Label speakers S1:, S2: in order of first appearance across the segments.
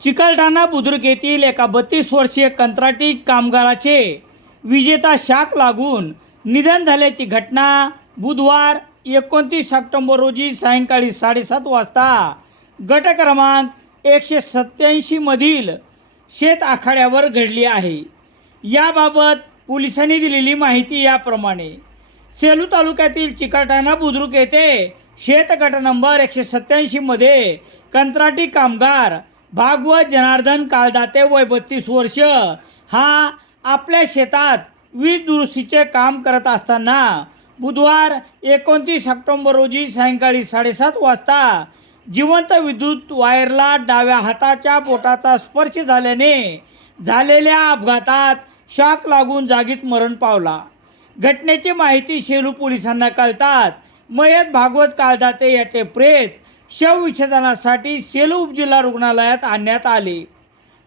S1: चिकलठाणा बुद्रुक येथील एका बत्तीस वर्षीय कंत्राटी कामगाराचे विजेता शाक लागून निधन झाल्याची घटना बुधवार एकोणतीस ऑक्टोंबर रोजी सायंकाळी साडेसात वाजता गट क्रमांक एकशे सत्याऐंशीमधील शेत आखाड्यावर घडली आहे. याबाबत पोलिसांनी दिलेली माहिती याप्रमाणे. सेलू तालुक्यातील चिकलठाणा बुद्रुक येथे शेत गट नंबर एकशे सत्याऐंशीमध्ये कंत्राटी कामगार भागवत जनार्दन कालदाते वय बत्तीस वर्ष. हा आपल्या शेतात वीज दुरुस्तीचे काम करत असताना बुधवार एकोणतीस ऑक्टोंबर रोजी सायंकाळी साडेसात वाजता जिवंत विद्युत वायरला डाव्या हाताच्या बोटाचा स्पर्श झाल्याने झालेल्या अपघातात शॉक लागून जागीत मरण पावला. घटनेची माहिती शेलू पोलिसांना कळतात मयत भागवत काळदाते याचे प्रेत शवविच्छेदनासाठी सेलू उपजिल्हा रुग्णालयात आणण्यात आले.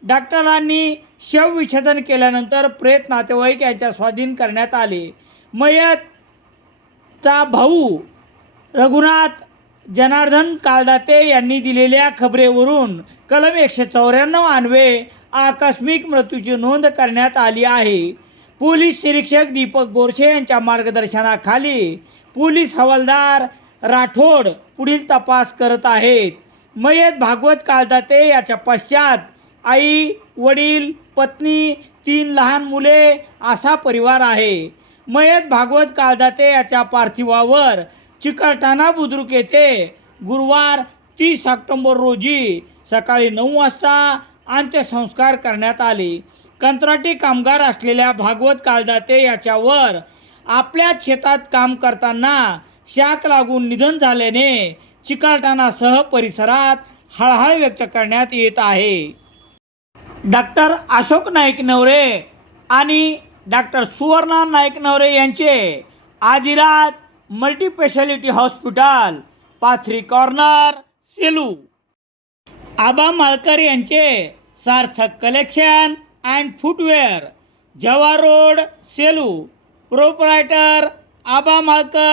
S1: डॉक्टरांनी शवविच्छेदन केल्यानंतर प्रेत नातेवाईक यांच्या स्वाधीन करण्यात आले. मयतचा भाऊ रघुनाथ जनार्दन कालदाते यांनी दिलेल्या खबरेवरून कलम एकशे चौऱ्याण्णव अन्वे आकस्मिक मृत्यूची नोंद करण्यात आली आहे. पोलीस निरीक्षक दीपक बोरसे यांच्या मार्गदर्शनाखाली पोलीस हवालदार राठोड पुढील तपास करत आहेत. मयत भागवत काळदाते याच्या पश्चात आई वडील पत्नी तीन लहान मुले असा परिवार आहे. मयत भागवत काळदाते याच्या पार्थिवावर चिकलठाणा बुद्रुक येथे गुरुवार तीस ऑक्टोंबर रोजी सकाळी नऊ वाजता अंत्यसंस्कार करण्यात आले. कंत्राटी कामगार असलेल्या भागवत काळदाते याच्यावर आपल्या शेतात काम करताना शाक लागून निधन झाल्याने चिकलठाणासह परिसरात हळहळ व्यक्त करण्यात येत आहे. डॉक्टर अशोक नाईक नवरे आणि डॉक्टर सुवर्णा नाईक नवरे यांचे Adiraj multispeciality hospital Pathri corner Selu. Aba Malkar यांचे Sarthak collection and footwear Jawa road Selu. Proprietor Aba Malkar